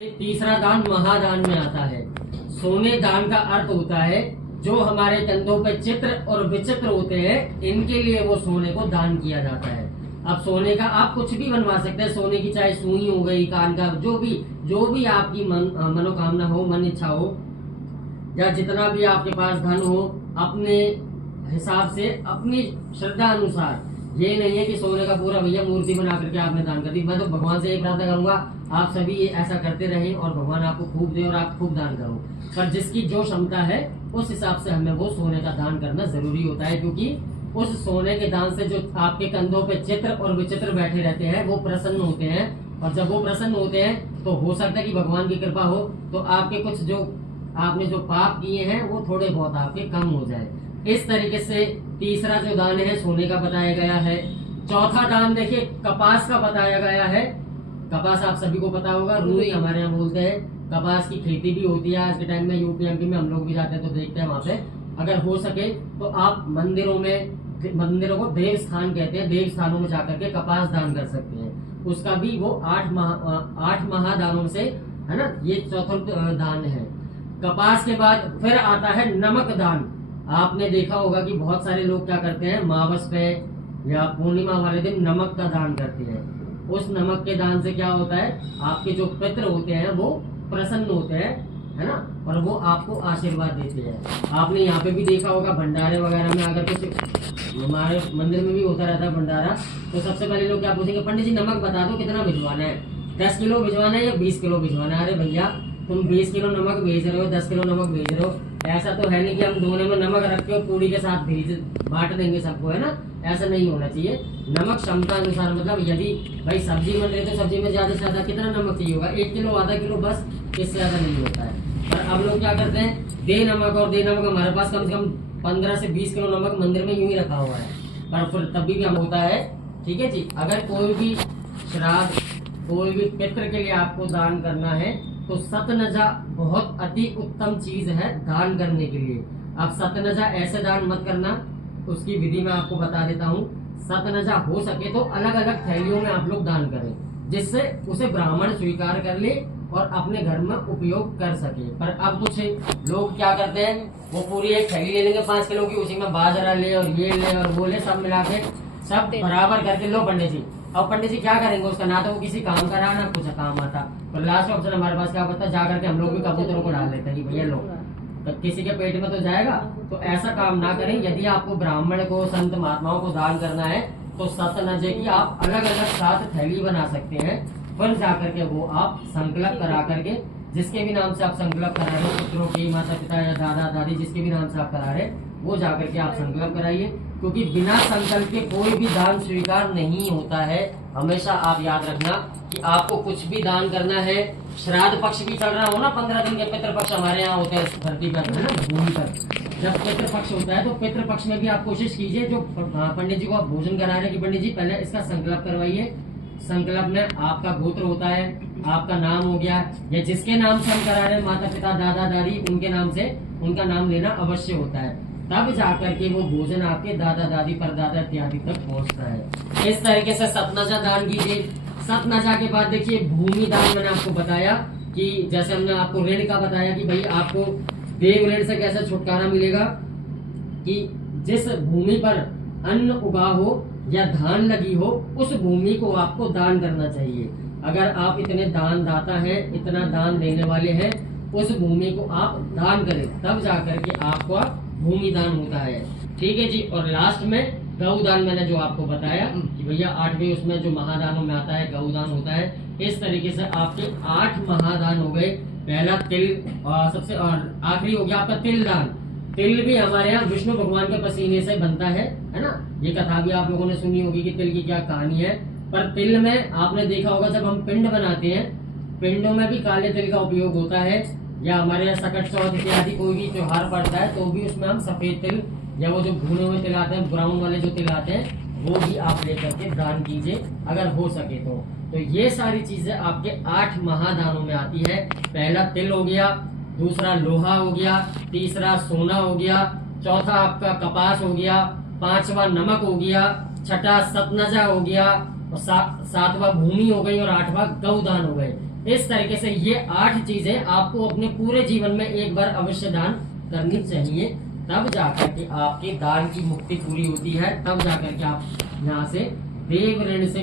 तीसरा दान महादान में आता है। सोने दान का अर्थ होता है जो हमारे कंधों पे चित्र और विचित्र होते हैं, इनके लिए वो सोने को दान किया जाता है। अब सोने का आप कुछ भी बनवा सकते हैं, सोने की चाहे सुई हो गई, कान का, जो भी आपकी मनोकामना हो, मन इच्छा हो, या जितना भी आपके पास धन हो, अपने हिसाब से, अपनी श्रद्धा अनुसार। ये नहीं है कि सोने का पूरा भैया मूर्ति बना करके आपने दान कर दी। मैं तो भगवान से ये प्रार्थना करूंगा आप सभी ये ऐसा करते रहें और भगवान आपको खूब दे और आप खूब दान करो। पर जिसकी जो क्षमता है उस हिसाब से हमें वो सोने का दान करना जरूरी होता है, क्योंकि उस सोने के दान से जो आपके कंधों पे चित्र और विचित्र बैठे रहते हैं वो प्रसन्न होते हैं, और जब वो प्रसन्न होते हैं तो हो सकता है कि भगवान की कृपा हो तो आपके कुछ जो आपने जो पाप किए हैं वो थोड़े बहुत आपके कम हो जाए। इस तरीके से तीसरा जो दान है सोने का बताया गया है। चौथा दान देखिए कपास का बताया गया है। कपास आप सभी को पता होगा, रुई हमारे यहाँ बोलते हैं। कपास की खेती भी होती है आज के टाइम में, यूपी एमपी में हम लोग भी जाते हैं तो देखते हैं वहां पे। अगर हो सके तो आप मंदिरों को देव स्थान कहते हैं, देव स्थानों में जाकर के कपास दान कर सकते हैं। उसका भी वो 8 महादानों से है ना, ये चौथा दान है। कपास के बाद फिर आता है नमक दान। आपने देखा होगा कि बहुत सारे लोग क्या करते हैं, मावस पे या पूर्णिमा वाले दिन नमक का दान करते हैं। उस नमक के दान से क्या होता है, आपके जो पितृ होते हैं वो प्रसन्न होते हैं, है ना, और वो आपको आशीर्वाद देते हैं। आपने यहाँ पे भी देखा होगा भंडारे वगैरह में, अगर कुछ हमारे मंदिर में भी होता रहता है भंडारा, तो सबसे पहले लोग क्या पूछेंगे, पंडित जी नमक बता दो कितना भिजवाना है, 10 किलो भिजवाना है या 20 किलो भिजवाना है। अरे भैया तुम 20 किलो नमक भेज रहे हो, 10 किलो नमक भेज रहे हो, ऐसा तो है नहीं कि हम दोने में नमक रख के पूरी के साथ भेज बांट देंगे सबको, है ना, ऐसा नहीं होना चाहिए। नमक क्षमता अनुसार, मतलब यदि भाई सब्जी बन रही है तो सब्जी में ज्यादा से ज्यादा कितना नमक चाहिए होगा, 1 किलो, आधा किलो, बस, इससे ज्यादा नहीं होता है। पर अब लोग क्या करते हैं, दे नमक, हमारे पास कम से कम 15 से 20 किलो नमक मंदिर में यूं ही रखा हुआ है, पर फिर तब भी हम होता है। ठीक है जी, अगर कोई भी श्राद्ध, कोई भी पितृ के लिए आपको दान करना है तो सतनजा बहुत अति उत्तम चीज है दान करने के लिए। अब सतनजा ऐसे दान मत करना, उसकी विधि मैं आपको बता देता हूँ। सतनजा हो सके तो अलग अलग थैलियों में आप लोग दान करें, जिससे उसे ब्राह्मण स्वीकार कर ले और अपने घर में उपयोग कर सके। पर अब कुछ लोग क्या करते हैं, वो पूरी एक थैली ले लेंगे 5 किलो की, उसी में बाजरा ले और ये ले और वो ले, सब मिला के सब बराबर करके लो पंडित जी। और पंडित जी क्या करेंगे उसका, ना तो वो किसी काम का रहा ना कुछ काम आता। तो लास्ट ऑप्शन हमारे पास क्या होता है, जाकर के हम लोग भी कबूतरों को डाल देते हैं कि भैया लो, तो किसी के पेट में तो जाएगा। तो ऐसा काम ना करें। यदि आपको ब्राह्मण को, संत महात्माओं को दान करना है तो सतनजे की आप अलग अलग 7 थैली बना सकते हैं। फिर जाकर के वो आप संकल्प करा करके, जिसके भी नाम से आप संकल्प करा रहे हो, पुत्रों की, माता पिता या दादा दादी, जिसके भी नाम से आप करा रहे, वो जाकर के आप संकल्प कराइए, क्योंकि बिना संकल्प के कोई भी दान स्वीकार नहीं होता है। हमेशा आप याद रखना कि आपको कुछ भी दान करना है, श्राद्ध पक्ष भी चल रहा हो ना, 15 दिन के पितृ पक्ष हमारे यहाँ होते हैं धरती पर, है ना, भूमि पर। जब पितृ पक्ष होता है तो पितृ पक्ष में भी आप कोशिश कीजिए, जो पंडित जी को आप भोजन करा रहे हैं, कि पंडित जी पहले इसका संकल्प करवाइए। संकल्प में आपका गोत्र होता है, आपका नाम हो गया, या जिसके नाम से हम करा रहे हैं, माता पिता दादा दादी, उनके नाम से उनका नाम लेना अवश्य होता है। तब जाकर के वो भोजन आपके दादा दादी परदादा इत्यादि तक पहुंचता है। इस तरीके से सतनजा दान कीजिए। सतनजा के बाद देखिए भूमि दान, मैंने आपको बताया कि जैसे हमने आपको ऋण का बताया कि भाई आपको देव ऋण से कैसे छुटकारा मिलेगा, कि जिस भूमि पर अन्न उगा हो या धान लगी हो उस भूमि को आपको दान करना चाहिए। अगर आप इतने दान दाता हैं, इतना दान देने वाले हैं, उस भूमि को आप दान करें, तब जाकर के आपका भूमि दान होता है। ठीक है जी। और लास्ट में गौदान, मैंने जो आपको बताया कि भैया 8वें उसमें जो महादानों में आता है गौदान होता है। इस तरीके से आपके 8 महादान हो गए। पहला तिल, और सबसे और आखिरी हो गया आपका तिल दान। तिल भी हमारे यहाँ विष्णु भगवान के पसीने से बनता है ना। ये कथा भी आप लोगों ने सुनी होगी कि तिल की क्या कहानी है। पर तिल में आपने देखा होगा जब हम पिंड बनाते हैं, पिंडों में भी काले तिल का उपयोग होता है, या हमारे यहाँ सकट चौथ इत्यादि कोई भी त्योहार पड़ता है तो भी उसमें हम सफेद तिल या वो जो भुने हुए तिल आते हैं, ब्राउन वाले जो तिल आते हैं, वो भी आप लेकर के दान कीजिए अगर हो सके तो ये सारी चीजें आपके 8 महादानों में आती है। पहला तिल हो गया, दूसरा लोहा हो गया, तीसरा सोना हो गया, चौथा आपका कपास हो गया, 5वां नमक हो गया, छठा सतनजा हो गया, और 7वां भूमि हो गई, और 8वां गौदान हो गए। इस तरीके से ये 8 चीजें आपको अपने पूरे जीवन में एक बार अवश्य दान करनी चाहिए, तब जाकर के आपके दान की मुक्ति पूरी होती है, तब जाकर के आप यहाँ से देव ऋण से